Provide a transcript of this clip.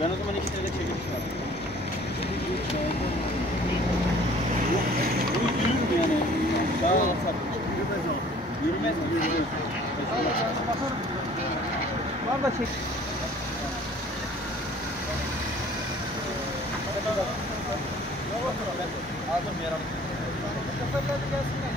Ben o zaman 2 senede çekilmiş var. Bu yürür mü yani? Daha alsak. Yürümez o. Yürümez mi? Yürümez. Var da çek. Aldım yer aldım. Şoförler de gelsinler.